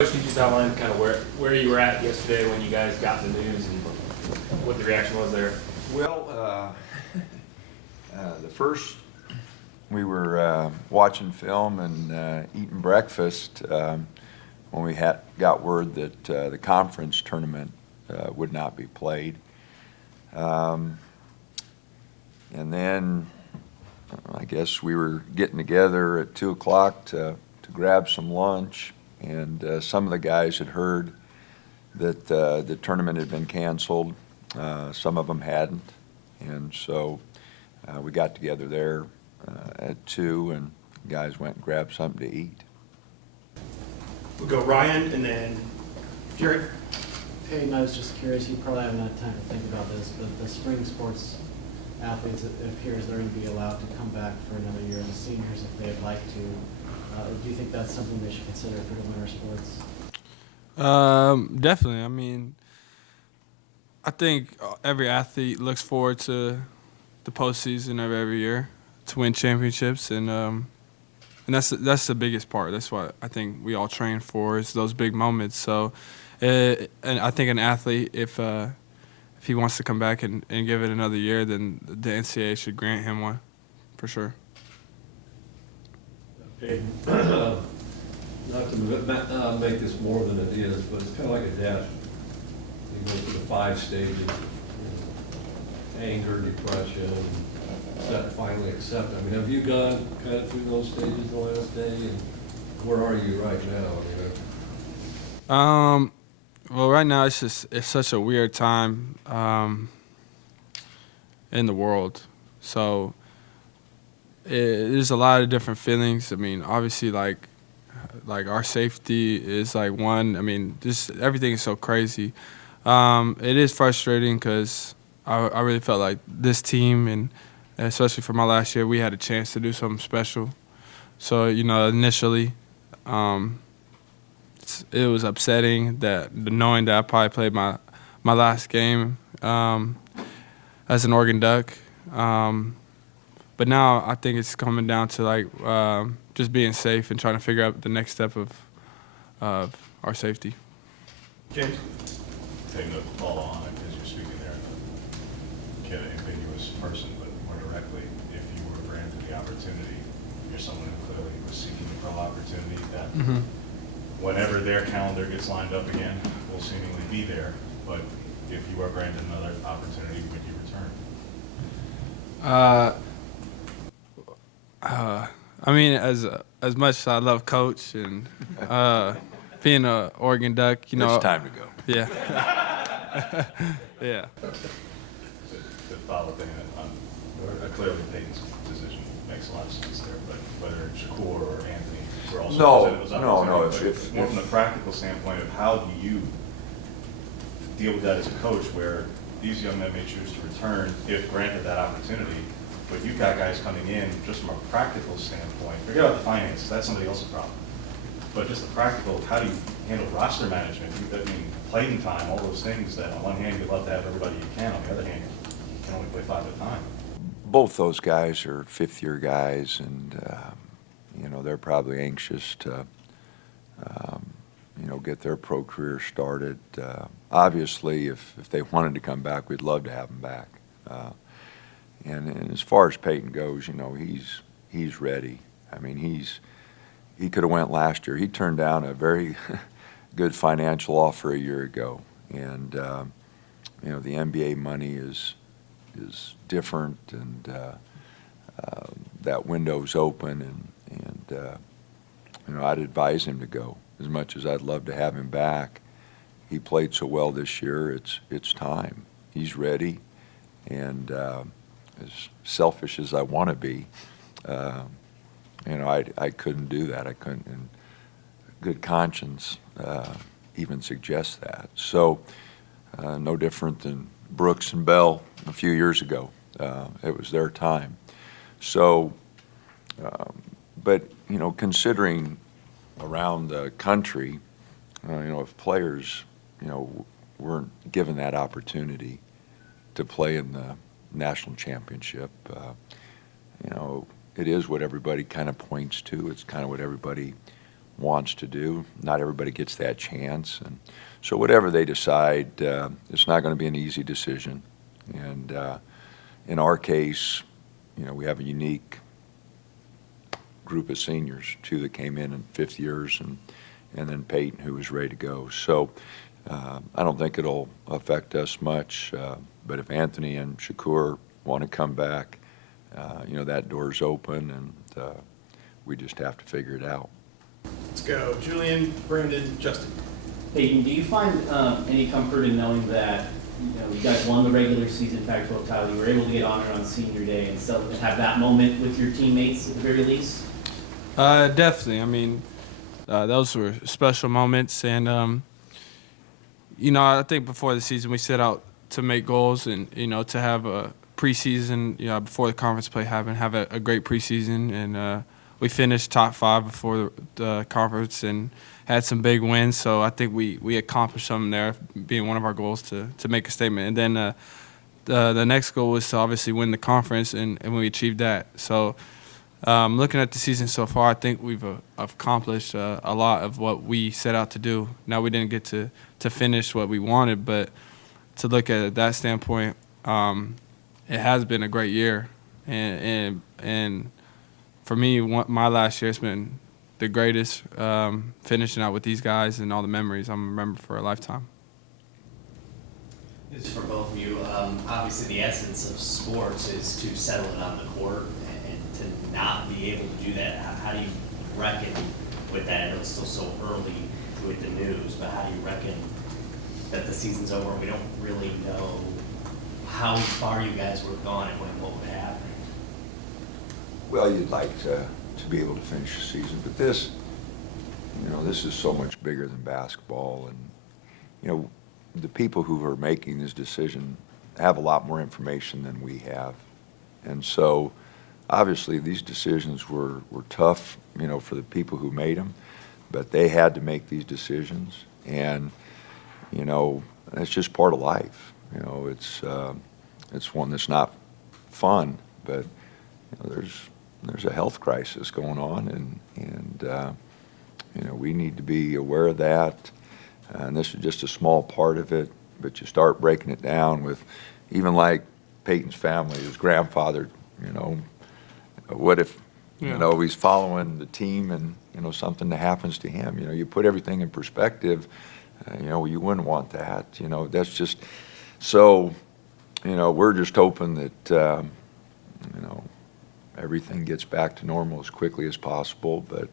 Coach, could you just outline kind of where you were at yesterday when you guys got the news and what the reaction was there? Well, the first, we were watching film and eating breakfast when we got word that the conference tournament would not be played. And then I guess we were getting together at 2 o'clock to grab some lunch, and some of the guys had heard that the tournament had been canceled. Some of them hadn't, and so we got together there at 2, and guys went and grabbed something to eat. We'll go Ryan and then Jared. Payton, I was just curious, you probably haven't had time to think about this, but the spring sports athletes, it appears they're going to be allowed to come back for another year, the seniors, if they'd like to. Do you think that's something they should consider for the winter sports? Definitely. I mean, I think every athlete looks forward to the postseason of every year to win championships, and that's the biggest part. That's what I think we all train for, is those big moments. So, and I think an athlete, if he wants to come back and give it another year, then the NCAA should grant him one, for sure. Not to make this more than it is, but it's kind of like a death. You go through the 5 stages, anger, depression, finally accept. I mean, have you gone kind of through those stages the last day, and where are you right now? Well, right now it's such a weird time in the world. So there's a lot of different feelings. I mean, obviously, like our safety is like one. I mean, just everything is so crazy. It is frustrating because I really felt like this team, and especially for my last year, we had a chance to do something special. So, initially, it was upsetting knowing that I probably played my last game as an Oregon Duck. But now I think it's coming down to just being safe and trying to figure out the next step of our safety. James. Taking a follow on it, because you're speaking there in an ambiguous person, but more directly, if you were granted the opportunity, you're someone who clearly was seeking a pro opportunity that whenever their calendar gets lined up again, will seemingly be there. But if you were granted another opportunity, would you return? I mean, as much as I love Coach and being an Oregon Duck, It's time to go. Yeah. Yeah. To follow thing on clearly Peyton's decision makes a lot of sense there, but whether it's Shakur or Anthony, we're also No. More from the practical standpoint of how do you deal with that as a coach, where these young men may choose to return if granted that opportunity, but you've got guys coming in just from a practical standpoint. Forget about the finances, that's somebody else's problem. But just the practical, how do you handle roster management? I mean, playing time, all those things that on one hand you'd love to have everybody you can, on the other hand you can only play 5 at a time. Both those guys are fifth-year guys, and they're probably anxious to get their pro career started. Obviously, if they wanted to come back, we'd love to have them back. And as far as Peyton goes, he's ready. I mean, he could have went last year. He turned down a very good financial offer a year ago, and the NBA money is different, and that window's open, and I'd advise him to go. As much as I'd love to have him back, he played so well this year. It's time. He's ready, and as selfish as I want to be, I couldn't do that. I couldn't, in good conscience, even suggest that. So, no different than Brooks and Bell a few years ago. It was their time. So, but considering around the country, if players, weren't given that opportunity to play in the national championship, it is what everybody kind of points to. It's kind of what everybody wants to do. Not everybody gets that chance. And so whatever they decide, it's not going to be an easy decision. And in our case, you know, we have a unique group of seniors, 2 that came in 5th years, and then Peyton, who was ready to go. So I don't think it'll affect us much, but if Anthony and Shakur want to come back, you know, that door's open, and we just have to figure it out. Let's go. Julian, Brandon, Justin. Peyton, do you find any comfort in knowing that you guys won the regular season Pac-12 title, you were able to get honored on Senior Day and still have that moment with your teammates at the very least? Definitely. I mean, those were special moments, and you know, I think before the season we set out to make goals and, you know, to have a preseason, you know, before the conference play happened, have a great preseason, and we finished top 5 before the conference and had some big wins. So I think we accomplished something there, being one of our goals to make a statement. And then the next goal was to obviously win the conference, and we achieved that. So looking at the season so far, I think we've accomplished a lot of what we set out to do. Now, we didn't get to finish what we wanted, but to look at that standpoint, it has been a great year. And for me, my last year has been the greatest, finishing out with these guys and all the memories I'm remember for a lifetime. This is for both of you. Obviously, the essence of sports is to settle it on the court, and to not be able to do that. How do you reckon with that? I know it's still so early with the news, but how do you reckon that the season's over and we don't really know how far you guys would have gone and what would happen? Well, you'd like to be able to finish the season, but this, you know, this is so much bigger than basketball, and, you know, the people who are making this decision have a lot more information than we have. And so, obviously, these decisions were tough, you know, for the people who made them, but they had to make these decisions, and, you know, it's just part of life. You know, it's one that's not fun, but, you know, there's a health crisis going on, and you know, we need to be aware of that. And this is just a small part of it, but you start breaking it down with, even like Peyton's family, his grandfather, you know, what if, you know, he's following the team and, you know, something that happens to him, you know, you put everything in perspective, you know, you wouldn't want that, you know, that's just, so, you know, we're just hoping that, you know, everything gets back to normal as quickly as possible, but,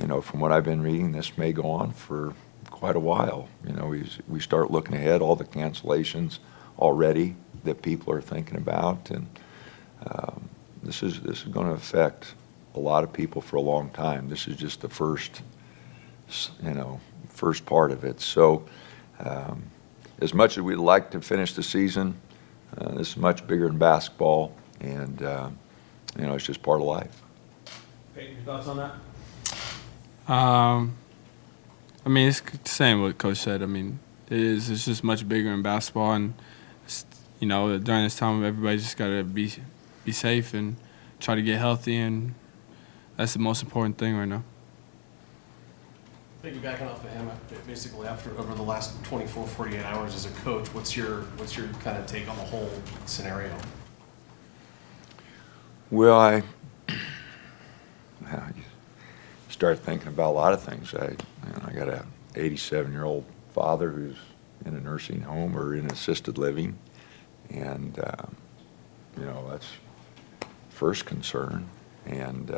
you know, from what I've been reading, this may go on for quite a while. You know, we start looking ahead, all the cancellations already that people are thinking about, and this is going to affect a lot of people for a long time. This is just the first, you know, first part of it. So as much as we'd like to finish the season, this is much bigger than basketball, and you know, it's just part of life. Peyton, your thoughts on that? I mean, it's the same what Coach said. I mean, it's just much bigger in basketball, and you know, during this time, everybody's just got to be safe and try to get healthy, and that's the most important thing right now. Piggybacking off of him, basically over the last 24, 48 hours as a coach, what's your kind of take on the whole scenario? Well, I start thinking about a lot of things. I got a 87-year-old father who's in a nursing home or in assisted living, and you know, that's first concern. And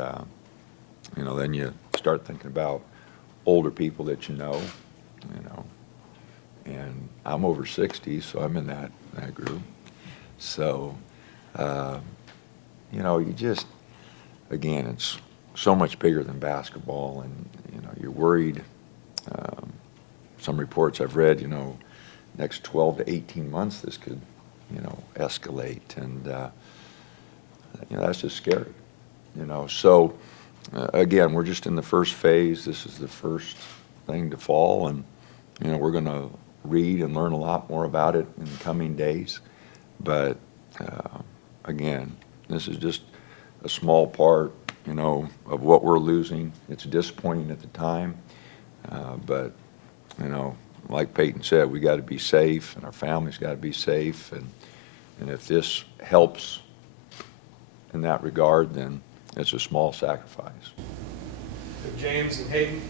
you know, then you start thinking about older people that you know, and I'm over 60, so I'm in that group. So you know, you just, again, it's so much bigger than basketball, and, you know, you're worried. Some reports I've read, you know, next 12 to 18 months this could, you know, escalate, and, you know, that's just scary, you know. So, again, we're just in the first phase. This is the first thing to fall, and, you know, we're going to read and learn a lot more about it in the coming days. But, again, this is just a small part, you know, of what we're losing. It's disappointing at the time, but, you know, like Peyton said, we got to be safe, and our families got to be safe, and if this helps in that regard, then it's a small sacrifice. James and Hayden?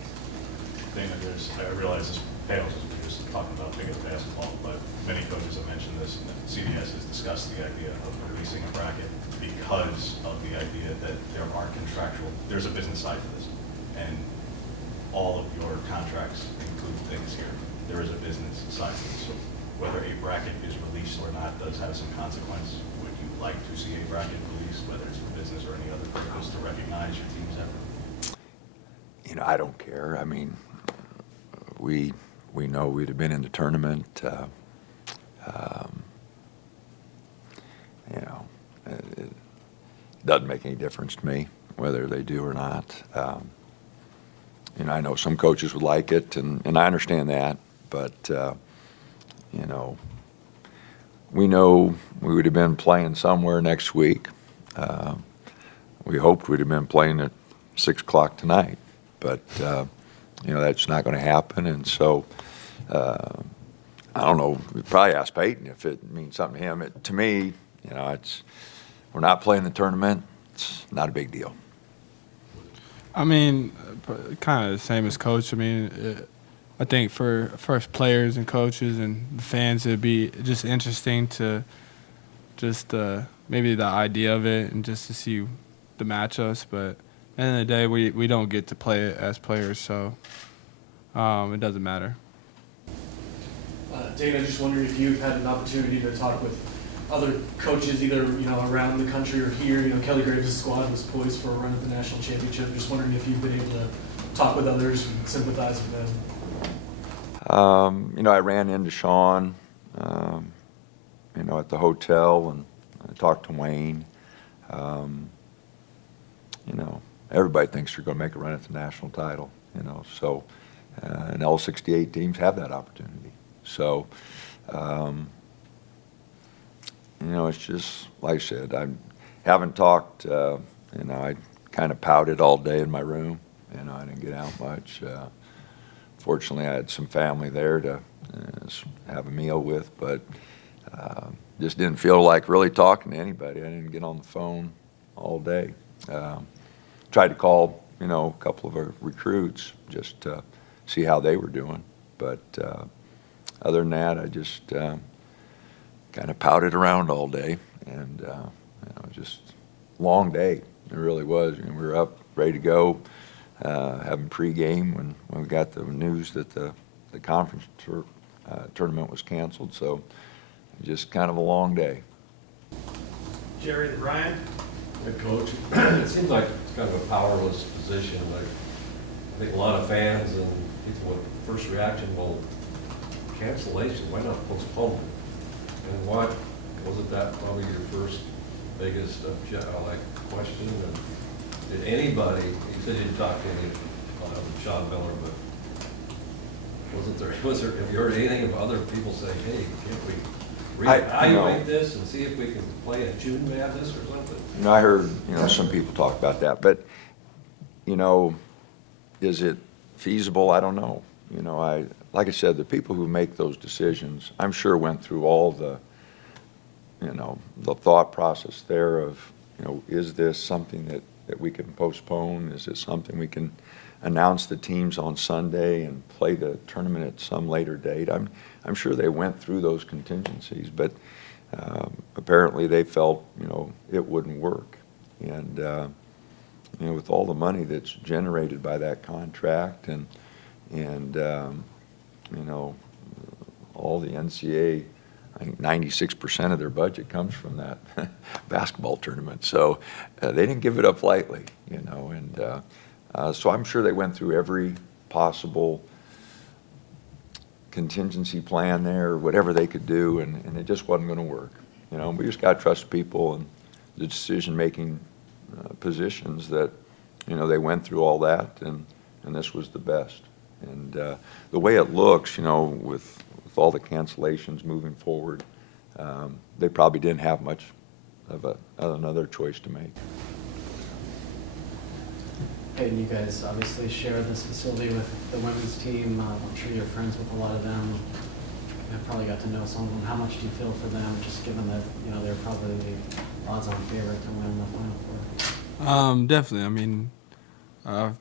Thing that I realize this pales as we're just talking about big basketball, but many coaches have mentioned this, and the CBS has discussed the idea of releasing a bracket because of the idea that there's a business side to this, and all of your contracts include things here. There is a business side to this, so whether a bracket is released or not does have some consequence. Would you like to see a bracket released, whether it's for business or any other purpose, to recognize your team's effort? You know, I don't care. I mean, we know we'd have been in the tournament. You know, it doesn't make any difference to me whether they do or not. You know, I know some coaches would like it, and I understand that, but, you know we would have been playing somewhere next week. We hoped we'd have been playing at 6 o'clock tonight, but, you know, that's not going to happen, and so I don't know. We'd probably ask Peyton if it means something to him. To me, you know, we're not playing the tournament. It's not a big deal. I mean, kind of the same as coach. I mean, I think for first players and coaches and the fans, it'd be just interesting to just maybe the idea of it and just to see the matchups. But at the end of the day, we don't get to play it as players, so it doesn't matter. Dana, just wondering if you've had an opportunity to talk with other coaches, either around the country or here. Kelly Graves' squad was poised for a run at the national championship. Just wondering if you've been able to talk with others and sympathize with them. I ran into Sean, at the hotel, and I talked to Wayne. Everybody thinks they're going to make a run at the national title, so and all 68 teams have that opportunity. So, it's just, like I said, I haven't talked, I kind of pouted all day in my room. I didn't get out much. Fortunately, I had some family there to have a meal with, but just didn't feel like really talking to anybody. I didn't get on the phone all day. Tried to call, a couple of our recruits just to see how they were doing. But other than that, I just kind of pouted around all day, and just long day. It really was. We were up, ready to go, having pregame when we got the news that the conference tournament was canceled. So just kind of a long day. Jerry and Ryan? Head coach, it seems like it's kind of a powerless position. Like, I think a lot of fans and people with first reaction, well, cancellation, why not postpone it? And what wasn't that probably your first biggest question? And did anybody? You said you didn't talk to any Sean Miller, but was there? Have you heard anything of other people saying, "Hey, can't we reevaluate this and see if we can play a June Madness or something?" I heard some people talk about that, but is it feasible? I don't know. Like I said, the people who make those decisions, I'm sure went through all the thought process there of, is this something that we can postpone? Is it something we can announce the teams on Sunday and play the tournament at some later date? I'm sure they went through those contingencies, but apparently they felt, it wouldn't work. And, with all the money that's generated by that contract and all the NCAA, I think 96% of their budget comes from that basketball tournament. So they didn't give it up lightly, and so I'm sure they went through every possible contingency plan there, whatever they could do, and it just wasn't going to work. We just got to trust people and the decision-making positions that, they went through all that, and this was the best. And the way it looks, with all the cancellations moving forward, they probably didn't have much of another choice to make. Peyton, you guys obviously share this facility with the women's team. I'm sure you're friends with a lot of them. I've probably got to know some of them. How much do you feel for them, just given that, you know, they're probably the odds-on favorite to win the Final Four? Definitely. I mean,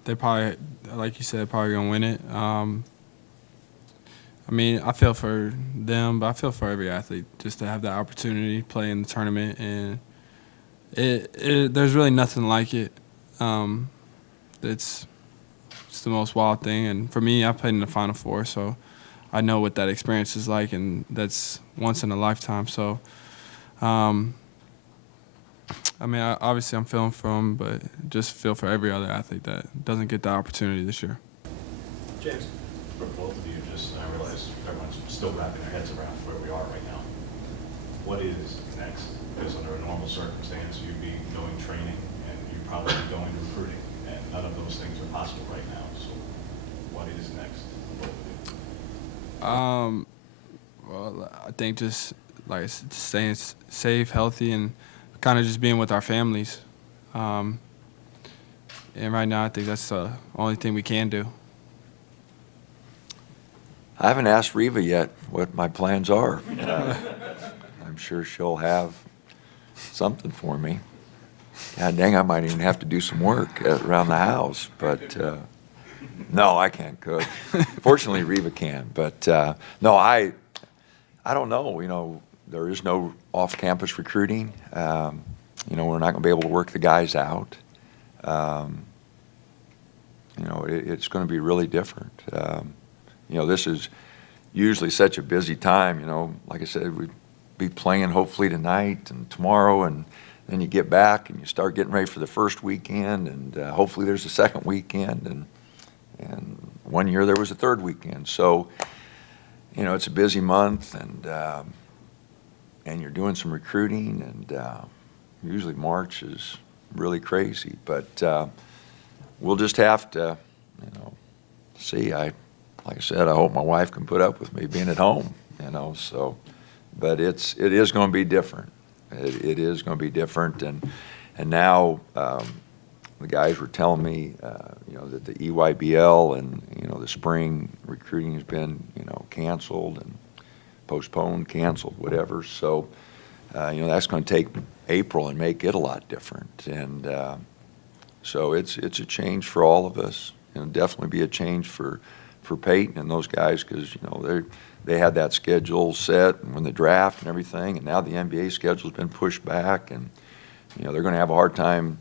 they probably, like you said, probably gonna win it. I mean, I feel for them, but I feel for every athlete just to have that opportunity to play in the tournament, and there's really nothing like it. It's the most wild thing, and for me, I played in the Final Four, so I know what that experience is like, and that's once in a lifetime. So, I mean, obviously I'm feeling for them, but just feel for every other athlete that doesn't get the opportunity this year. James. For both of you, just, I realize everyone's still wrapping their heads around where we are right now. What is next? Because under a normal circumstance, you'd be doing training and you'd probably be going to recruiting, and none of those things are possible right now. So what is next for both of you? Well, I think just like staying safe, healthy, and kind of just being with our families. And right now, I think that's the only thing we can do. I haven't asked Reva yet what my plans are. I'm sure she'll have something for me. God dang, I might even have to do some work around the house, but no, I can't cook. Fortunately, Reva can, but no, I don't know. You know, there is no off-campus recruiting. You know, we're not going to be able to work the guys out. You know, it's going to be really different. You know, this is usually such a busy time, you know. Like I said, we'd be playing hopefully tonight and tomorrow, and then you get back and you start getting ready for the first weekend, and hopefully there's a second weekend, and one year there was a third weekend. So, you know, it's a busy month, and you're doing some recruiting, and usually March is really crazy. But we'll just have to, you know, see. Like I said, I hope my wife can put up with me being at home, you know, so, but it is going to be different. It is going to be different, and now the guys were telling me, you know, that the EYBL and, you know, the spring recruiting has been, you know, canceled and postponed, canceled, whatever. So, you know, that's going to take April and make it a lot different, and so it's a change for all of us. It'll definitely be a change for Peyton and those guys, because, you know, they had that schedule set and when the draft and everything, and now the NBA schedule's been pushed back, and, you know, they're going to have a hard time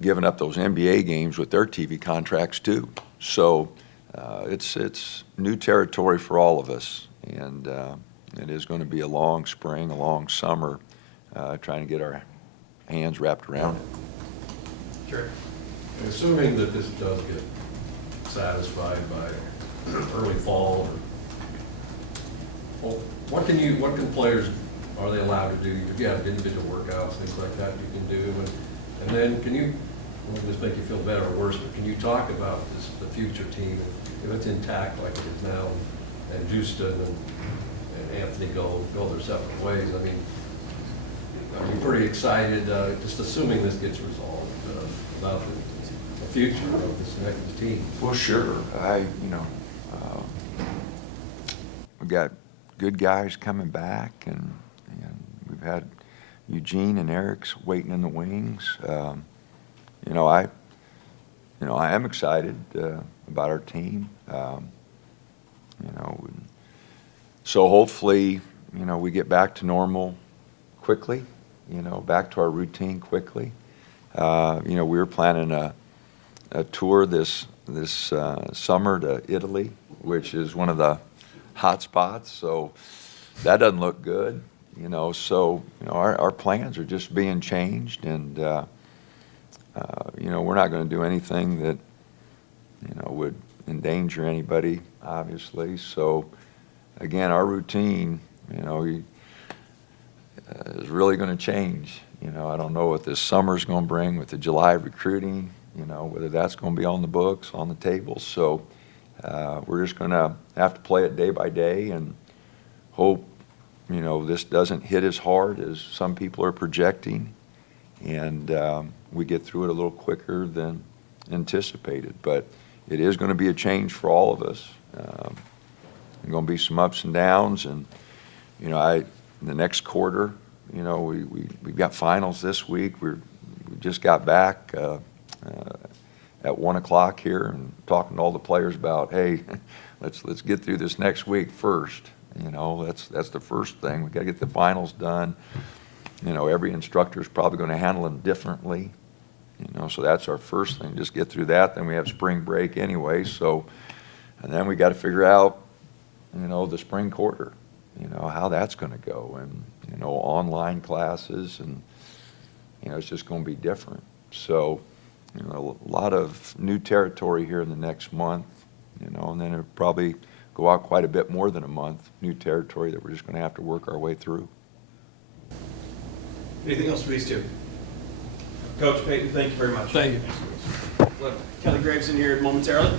giving up those NBA games with their TV contracts too. So it's new territory for all of us, and it is going to be a long spring, a long summer, trying to get our hands wrapped around it. Sure. Assuming that this does get satisfied by early fall, well, what can players, are they allowed to do? If you have individual workouts, things like that you can do, and then can you, I won't just make you feel better or worse, but can you talk about the future team, if it's intact like it is now, and Houston and Anthony go their separate ways? I mean, are you pretty excited, just assuming this gets resolved, about the future of this next team? Well, sure. We've got good guys coming back, and we've had Eugene and Eric's waiting in the wings. I am excited about our team. So hopefully, we get back to normal quickly. Back to our routine quickly. We were planning a tour this summer to Italy, which is one of the hot spots. So that doesn't look good. Our plans are just being changed, and we're not going to do anything that would endanger anybody, obviously. So again, our routine, is really going to change. I don't know what this summer's going to bring with the July recruiting, whether that's going to be on the books, on the table. So we're just going to have to play it day by day and hope, this doesn't hit as hard as some people are projecting, and we get through it a little quicker than anticipated. But it is going to be a change for all of us. There's going to be some ups and downs, and in the next quarter, we've got finals this week. We just got back at 1 o'clock here and talking to all the players about, hey, let's get through this next week first. That's the first thing. We got to get the finals done. Every instructor is probably going to handle them differently. So that's our first thing. Just get through that. Then we have spring break anyway. So, and then we got to figure out, the spring quarter, how that's going to go, and online classes, and it's just going to be different. So, a lot of new territory here in the next month, and then it'll probably go out quite a bit more than a month, new territory that we're just going to have to work our way through. Anything else for these two? Coach Payton, thank you very much. Thank you. Kelly Graves in here momentarily.